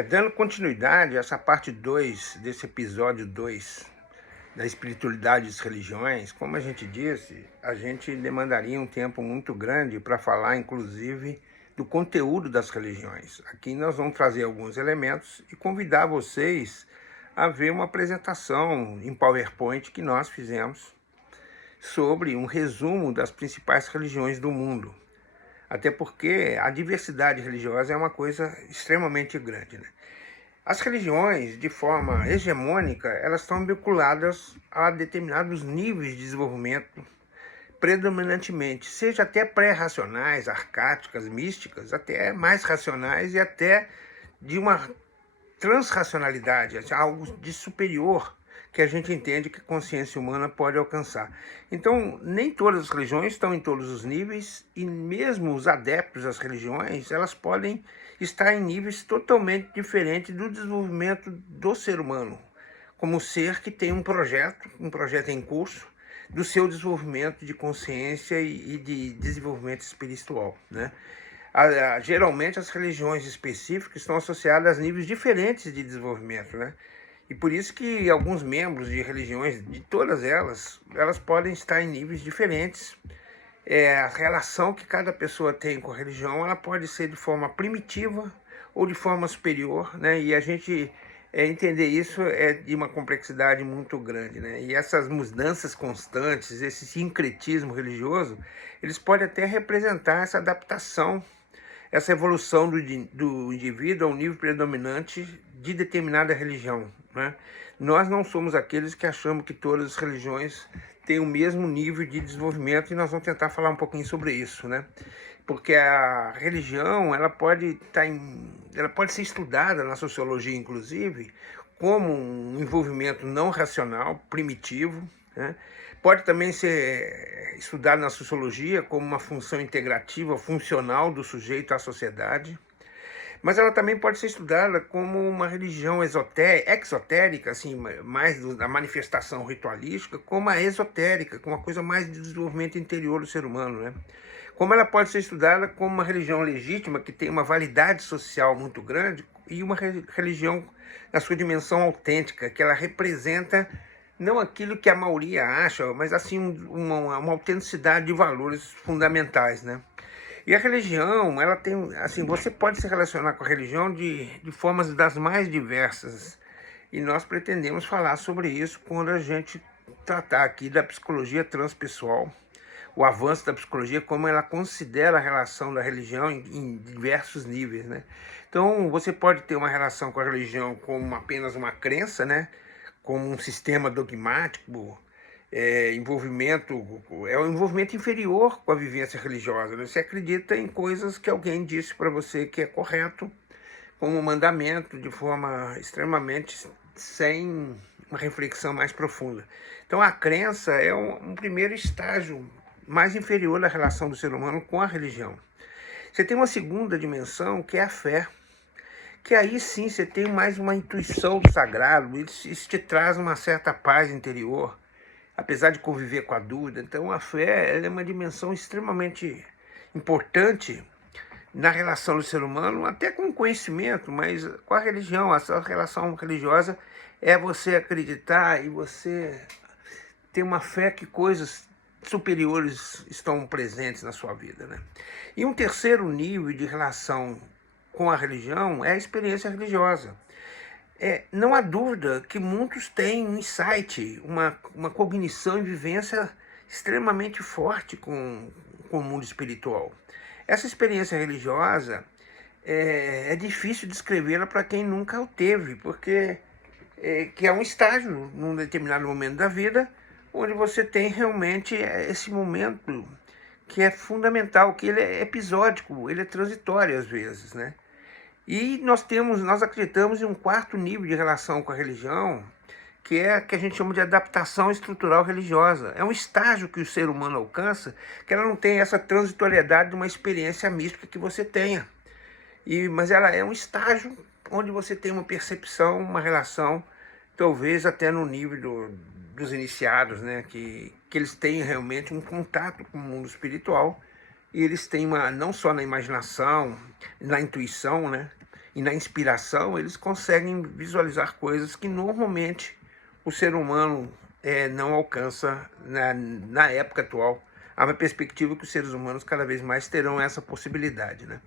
Dando continuidade a essa parte 2 desse episódio 2 da espiritualidade e das religiões, como a gente disse, a gente demandaria um tempo muito grande para falar, inclusive, do conteúdo das religiões. Aqui nós vamos trazer alguns elementos e convidar vocês a ver uma apresentação em PowerPoint que nós fizemos sobre um resumo das principais religiões do mundo. Até porque a diversidade religiosa é uma coisa extremamente grande, né? As religiões, de forma hegemônica, elas estão vinculadas a determinados níveis de desenvolvimento, predominantemente, seja até pré-racionais, arcáticas, místicas, até mais racionais e até de uma transracionalidade, algo de superior que a gente entende que a consciência humana pode alcançar. Então, nem todas as religiões estão em todos os níveis, e mesmo os adeptos às religiões, elas podem estar em níveis totalmente diferentes do desenvolvimento do ser humano, como ser que tem um projeto em curso, do seu desenvolvimento de consciência e de desenvolvimento espiritual, né? Geralmente as religiões específicas estão associadas a níveis diferentes de desenvolvimento, né? E por isso que alguns membros de religiões, de todas elas podem estar em níveis diferentes. A relação que cada pessoa tem com a religião, ela pode ser de forma primitiva ou de forma superior, né? E a gente entender isso é de uma complexidade muito grande, né? E essas mudanças constantes, esse sincretismo religioso, eles podem até representar essa adaptação, essa evolução do indivíduo ao nível predominante de determinada religião, né? Nós não somos aqueles que achamos que todas as religiões têm o mesmo nível de desenvolvimento, e nós vamos tentar falar um pouquinho sobre isso, né? Porque a religião, ela pode ser estudada na sociologia, inclusive, como um envolvimento não racional, primitivo, né? Pode também ser estudado na sociologia como uma função integrativa, funcional do sujeito à sociedade. Mas ela também pode ser estudada como uma religião exotérica, assim, mais da manifestação ritualística, como a esotérica, como uma coisa mais de desenvolvimento interior do ser humano, né? Como ela pode ser estudada como uma religião legítima, que tem uma validade social muito grande, e uma religião na sua dimensão autêntica, que ela representa não aquilo que a maioria acha, mas assim uma autenticidade de valores fundamentais, né? E a religião, ela tem, assim, você pode se relacionar com a religião de formas das mais diversas. E nós pretendemos falar sobre isso quando a gente tratar aqui da psicologia transpessoal, o avanço da psicologia, como ela considera a relação da religião em diversos níveis, né? Então, você pode ter uma relação com a religião como apenas uma crença, né? Como um sistema dogmático, é um envolvimento inferior com a vivência religiosa, né? Você acredita em coisas que alguém disse para você que é correto, como um mandamento, de forma extremamente sem uma reflexão mais profunda. Então a crença é um primeiro estágio mais inferior da relação do ser humano com a religião. Você tem uma segunda dimensão, que é a fé, que aí sim você tem mais uma intuição do sagrado, isso te traz uma certa paz interior, apesar de conviver com a dúvida. Então a fé, ela é uma dimensão extremamente importante na relação do ser humano, até com o conhecimento, mas com a religião. A sua relação religiosa é você acreditar e você ter uma fé que coisas superiores estão presentes na sua vida, né? E um terceiro nível de relação com a religião é a experiência religiosa. Não há dúvida que muitos têm um insight, uma cognição e vivência extremamente forte com o mundo espiritual. Essa experiência religiosa é difícil descrevê-la para quem nunca o teve, porque que é um estágio, num determinado momento da vida, onde você tem realmente esse momento que é fundamental, que ele é episódico, ele é transitório às vezes, né? E nós acreditamos em um quarto nível de relação com a religião, que é que a gente chama de adaptação estrutural religiosa. É um estágio que o ser humano alcança, que ela não tem essa transitoriedade de uma experiência mística que você tenha. Mas ela é um estágio onde você tem uma percepção, uma relação, talvez até no nível dos iniciados, né? Que eles têm realmente um contato com o mundo espiritual, e eles têm não só na imaginação, na intuição, né? e na inspiração, eles conseguem visualizar coisas que normalmente o ser humano não alcança na época atual. Há uma perspectiva que os seres humanos cada vez mais terão essa possibilidade, né?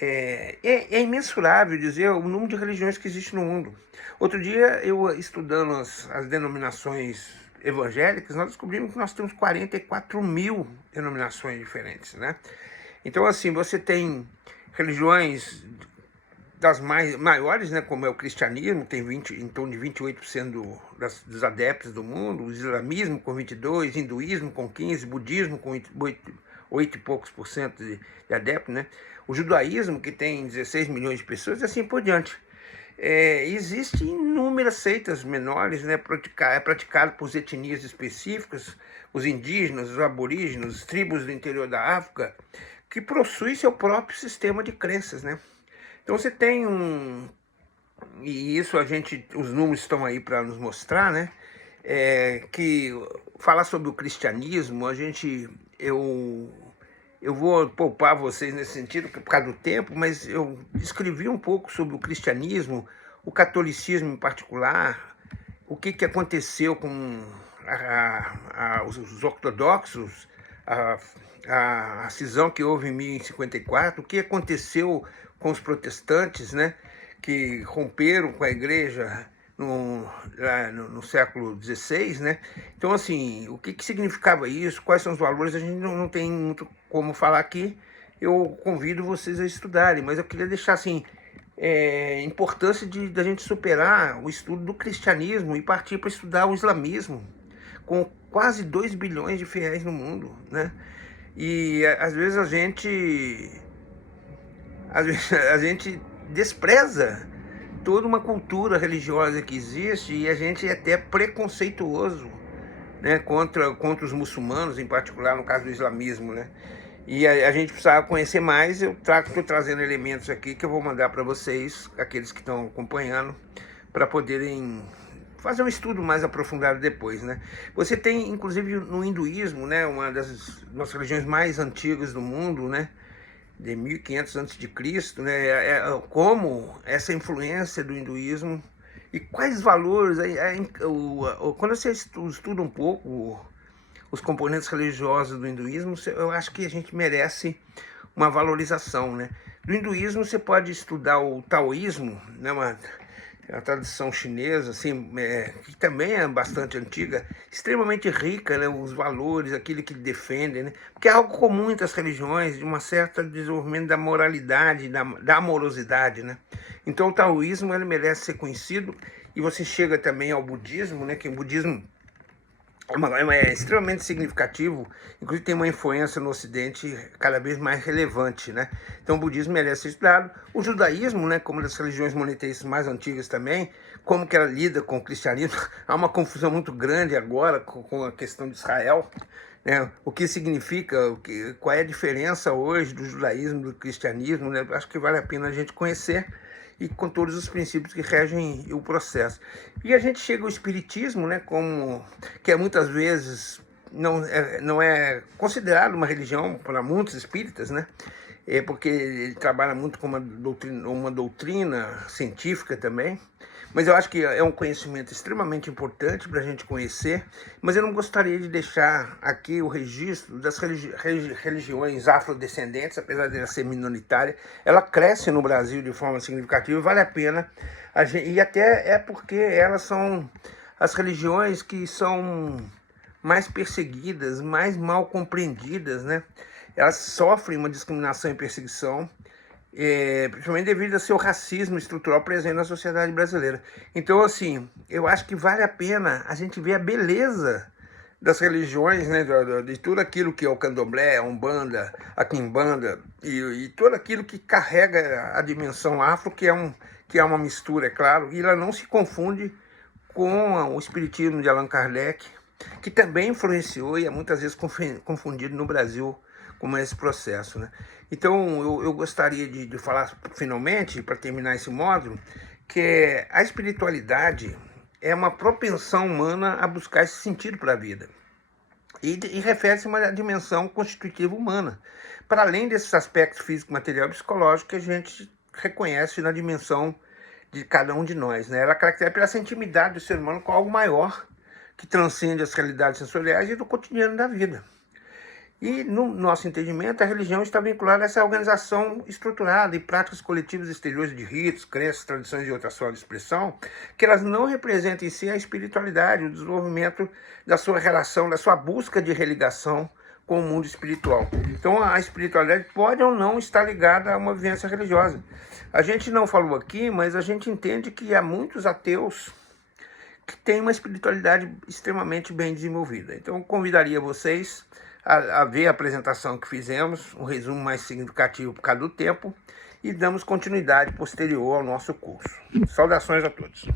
É imensurável dizer o número de religiões que existe no mundo. Outro dia, eu estudando as denominações evangélicas, nós descobrimos que nós temos 44 mil denominações diferentes, né? Então, assim, você tem religiões das maiores, né, como é o cristianismo, tem em torno de 28% dos adeptos do mundo, o islamismo com 22%, hinduísmo com 15%, budismo com 8 e poucos por cento de adeptos, né? O judaísmo, que tem 16 milhões de pessoas, e assim por diante. Existem inúmeras seitas menores, né, praticado por etnias específicas, os indígenas, os aborígenes, as tribos do interior da África, que possuem seu próprio sistema de crenças, né? Então você tem e isso os números estão aí para nos mostrar, né? Que falar sobre o cristianismo, eu vou poupar vocês nesse sentido por causa do tempo, mas eu escrevi um pouco sobre o cristianismo, o catolicismo em particular, o que aconteceu com os ortodoxos, a cisão que houve em 1054, o que aconteceu com os protestantes, né, que romperam com a igreja no século XVI, né? Então, assim, o que significava isso, quais são os valores, a gente não tem muito como falar aqui. Eu convido vocês a estudarem, mas eu queria deixar, assim, a importância da gente superar o estudo do cristianismo e partir para estudar o islamismo, com quase 2 bilhões de fiéis no mundo, né? E às vezes a gente despreza toda uma cultura religiosa que existe e a gente é até preconceituoso, né, contra os muçulmanos, em particular no caso do islamismo, né? E a gente precisava conhecer mais. Eu estou trazendo elementos aqui que eu vou mandar para vocês, aqueles que estão acompanhando, para poderem fazer um estudo mais aprofundado depois, né? Você tem, inclusive, no hinduísmo, né, uma das nossas religiões mais antigas do mundo, né, de 1500 a.C., né, como essa influência do hinduísmo e quais valores, quando você estuda um pouco os componentes religiosos do hinduísmo, eu acho que a gente merece uma valorização, né? Do hinduísmo você pode estudar o taoísmo, né, uma tradição chinesa, assim, que também é bastante antiga, extremamente rica, né, os valores, aquilo que defendem, né, porque é algo comum entre as religiões, de uma certa desenvolvimento da moralidade, da amorosidade, né. Então o taoísmo, ele merece ser conhecido, e você chega também ao budismo, né, que o budismo é extremamente significativo, inclusive tem uma influência no Ocidente cada vez mais relevante, né? Então o budismo merece ser estudado. O judaísmo, né, como uma das religiões monoteístas mais antigas também, como que ela lida com o cristianismo, há uma confusão muito grande agora com a questão de Israel, né? O que significa, qual é a diferença hoje do judaísmo, do cristianismo, né? Acho que vale a pena a gente conhecer, e com todos os princípios que regem o processo. E a gente chega ao espiritismo, né, que muitas vezes não é considerado uma religião para muitos espíritas, né, porque ele trabalha muito com uma doutrina científica também, mas eu acho que é um conhecimento extremamente importante para a gente conhecer, mas eu não gostaria de deixar aqui o registro das religiões afrodescendentes, apesar de ela ser minoritária. Ela cresce no Brasil de forma significativa, vale a pena, e até é porque elas são as religiões que são mais perseguidas, mais mal compreendidas, né? Elas sofrem uma discriminação e perseguição, principalmente devido ao seu racismo estrutural presente na sociedade brasileira. Então, assim, eu acho que vale a pena a gente ver a beleza das religiões, né, de tudo aquilo que é o candomblé, a umbanda, a quimbanda, e tudo aquilo que carrega a dimensão afro, que é uma mistura, é claro, e ela não se confunde com o espiritismo de Allan Kardec, que também influenciou e é muitas vezes confundido no Brasil como esse processo, né? Então eu gostaria de falar finalmente, para terminar esse módulo, que a espiritualidade é uma propensão humana a buscar esse sentido para a vida, e refere-se a uma dimensão constitutiva humana, para além desses aspectos físico, material e psicológico que reconhece na dimensão de cada um de nós, né? Ela caracteriza pela essa intimidade do ser humano com algo maior, que transcende as realidades sensoriais e do cotidiano da vida. E, no nosso entendimento, a religião está vinculada a essa organização estruturada e práticas coletivas exteriores de ritos, crenças, tradições e outras formas de expressão, que elas não representam em si a espiritualidade, o desenvolvimento da sua relação, da sua busca de religação com o mundo espiritual. Então, a espiritualidade pode ou não estar ligada a uma vivência religiosa. A gente não falou aqui, mas a gente entende que há muitos ateus que têm uma espiritualidade extremamente bem desenvolvida. Então, eu convidaria vocês a ver a apresentação que fizemos, um resumo mais significativo por causa do tempo, e damos continuidade posterior ao nosso curso. Saudações a todos.